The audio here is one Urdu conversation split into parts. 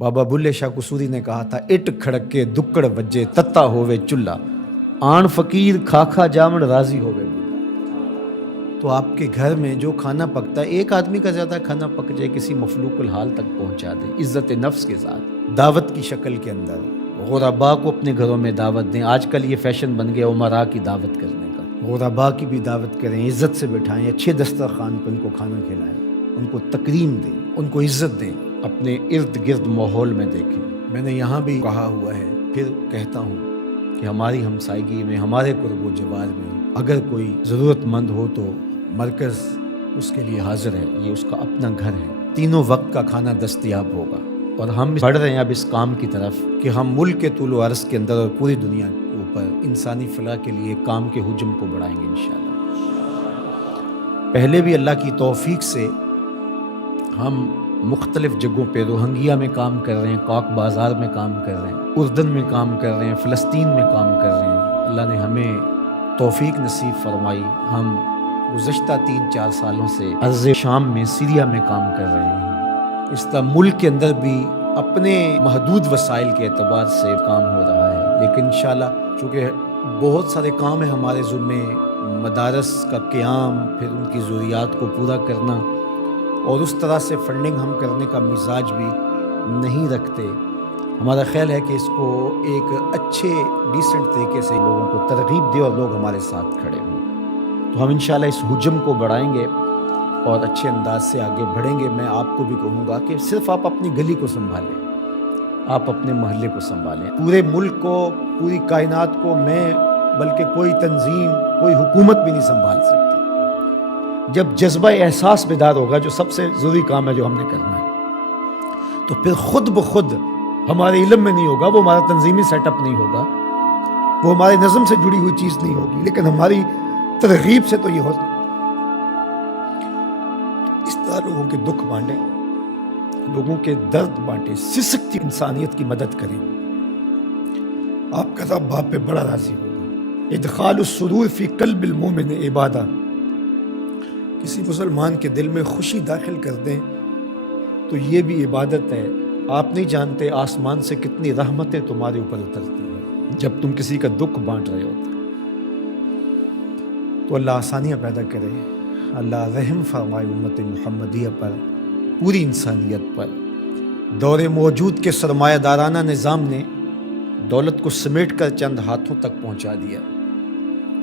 بابا بلے شاہ قصوری نے کہا تھا، اٹ کھڑکے دکڑ وجے تتا ہووے چلہ، آن فقیر کھا کھا جامن راضی ہووے بلا۔ تو آپ کے گھر میں جو کھانا پکتا ہے، ایک آدمی کا زیادہ کھانا پک جائے، کسی مفلوق الحال تک پہنچا دے، عزت نفس کے ساتھ، دعوت کی شکل کے اندر غربا کو اپنے گھروں میں دعوت دیں۔ آج کل یہ فیشن بن گیا امراء کی دعوت کرنے کا، غربا کی بھی دعوت کریں، عزت سے بٹھائیں، اچھے دسترخوان پہ ان کو کھانا کھلائیں، ان کو تکریم دیں، ان کو عزت دیں، اپنے ارد گرد ماحول میں دیکھیں۔ میں نے یہاں بھی کہا ہوا ہے، پھر کہتا ہوں کہ ہماری ہمسائیگی میں، ہمارے قرب و جوار میں اگر کوئی ضرورت مند ہو تو مرکز اس کے لیے حاضر ہے، یہ اس کا اپنا گھر ہے، تینوں وقت کا کھانا دستیاب ہوگا۔ اور ہم بڑھ رہے ہیں اب اس کام کی طرف کہ ہم ملک کے طول و عرض کے اندر اور پوری دنیا کے اوپر انسانی فلاح کے لیے کام کے حجم کو بڑھائیں گے انشاءاللہ۔ پہلے بھی اللہ کی توفیق سے ہم مختلف جگہوں پہ روہنگیا میں کام کر رہے ہیں، کوک بازار میں کام کر رہے ہیں، اردن میں کام کر رہے ہیں، فلسطین میں کام کر رہے ہیں۔ اللہ نے ہمیں توفیق نصیب فرمائی، ہم گزشتہ 3-4 سالوں سے ارض شام میں، سیریا میں کام کر رہے ہیں۔ اس طرح ملک کے اندر بھی اپنے محدود وسائل کے اعتبار سے کام ہو رہا ہے، لیکن انشاءاللہ چونکہ بہت سارے کام ہیں ہمارے ذمے، مدارس کا قیام، پھر ان کی ضروریات کو پورا کرنا، اور اس طرح سے فنڈنگ ہم کرنے کا مزاج بھی نہیں رکھتے۔ ہمارا خیال ہے کہ اس کو ایک اچھے ڈیسنٹ طریقے سے لوگوں کو ترغیب دے اور لوگ ہمارے ساتھ کھڑے ہوں، تو ہم انشاءاللہ اس حجم کو بڑھائیں گے اور اچھے انداز سے آگے بڑھیں گے۔ میں آپ کو بھی کہوں گا کہ صرف آپ اپنی گلی کو سنبھالیں، آپ اپنے محلے کو سنبھالیں، پورے ملک کو، پوری کائنات کو میں بلکہ کوئی تنظیم، کوئی حکومت بھی نہیں سنبھال سکتی۔ جب جذبہ احساس بیدار ہوگا، جو سب سے ضروری کام ہے جو ہم نے کرنا ہے، تو پھر خود بخود ہمارے علم میں نہیں ہوگا، وہ ہمارا تنظیمی سیٹ اپ نہیں ہوگا، وہ ہمارے نظم سے جڑی ہوئی چیز نہیں ہوگی، لیکن ہماری ترغیب سے تو یہ ہوتا۔ اس طرح لوگوں کے دکھ بانٹیں، لوگوں کے درد بانٹیں، سسکتی انسانیت کی مدد کریں، آپ کا رب باپ پہ بڑا راضی ہوگا۔ ادخال السرور فی قلب المومن عبادہ، کسی مسلمان کے دل میں خوشی داخل کر دیں تو یہ بھی عبادت ہے۔ آپ نہیں جانتے آسمان سے کتنی رحمتیں تمہارے اوپر اترتی ہیں جب تم کسی کا دکھ بانٹ رہے ہوتے۔ تو اللہ آسانیاں پیدا کرے، اللہ رحم فرمائے امت محمدیہ پر، پوری انسانیت پر۔ دور موجود کے سرمایہ دارانہ نظام نے دولت کو سمیٹ کر چند ہاتھوں تک پہنچا دیا،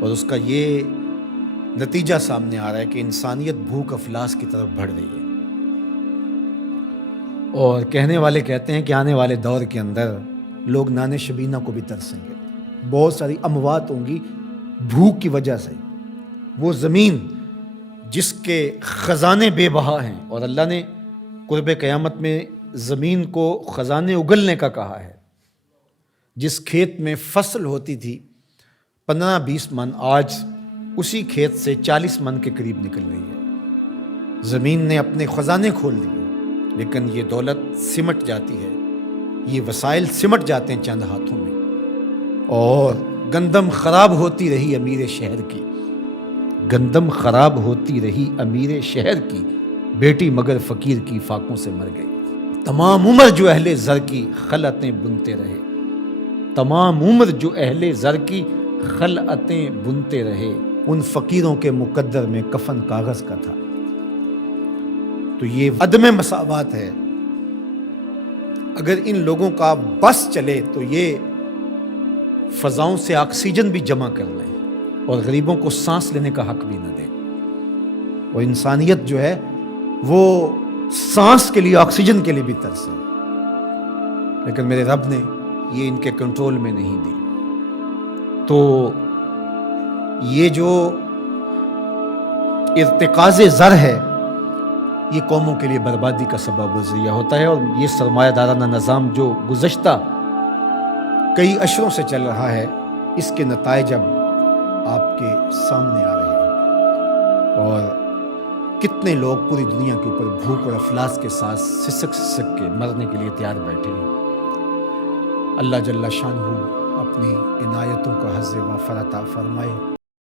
اور اس کا یہ نتیجہ سامنے آ رہا ہے کہ انسانیت بھوک افلاس کی طرف بڑھ رہی ہے، اور کہنے والے کہتے ہیں کہ آنے والے دور کے اندر لوگ نان شبینہ کو بھی ترسیں گے، بہت ساری اموات ہوں گی بھوک کی وجہ سے۔ وہ زمین جس کے خزانے بے بہا ہیں، اور اللہ نے قرب قیامت میں زمین کو خزانے اگلنے کا کہا ہے، جس کھیت میں فصل ہوتی تھی 15-20 من، آج اسی کھیت سے 40 من کے قریب نکل رہی ہے۔ زمین نے اپنے خزانے کھول دیے، لیکن یہ دولت سمٹ جاتی ہے، یہ وسائل سمٹ جاتے ہیں چند ہاتھوں میں، اور گندم خراب ہوتی رہی امیر شہر کی، گندم خراب ہوتی رہی امیر شہر کی، بیٹی مگر فقیر کی فاقوں سے مر گئی۔ تمام عمر جو اہل زر کی خلعتیں بنتے رہے، تمام عمر جو اہل زر کی خلعتیں بنتے رہے، ان فقیروں کے مقدر میں کفن کاغذ کا تھا۔ تو یہ عدم مساوات ہے۔ اگر ان لوگوں کا بس چلے تو یہ فضاؤں سے آکسیجن بھی جمع کر لیں اور غریبوں کو سانس لینے کا حق بھی نہ دیں، اور انسانیت جو ہے وہ سانس کے لیے، آکسیجن کے لیے بھی ترسے، لیکن میرے رب نے یہ ان کے کنٹرول میں نہیں دی۔ تو یہ جو ارتکاز زر ہے، یہ قوموں کے لیے بربادی کا سبب و ذریعہ ہوتا ہے، اور یہ سرمایہ دارانہ نظام جو گزشتہ کئی عشروں سے چل رہا ہے، اس کے نتائج اب آپ کے سامنے آ رہے ہیں، اور کتنے لوگ پوری دنیا کے اوپر بھوک اور افلاس کے ساتھ سسک سسک کے مرنے کے لیے تیار بیٹھے ہیں۔ اللہ جل شانہ اپنی عنایتوں کا حظ وافر عطا فرمائے۔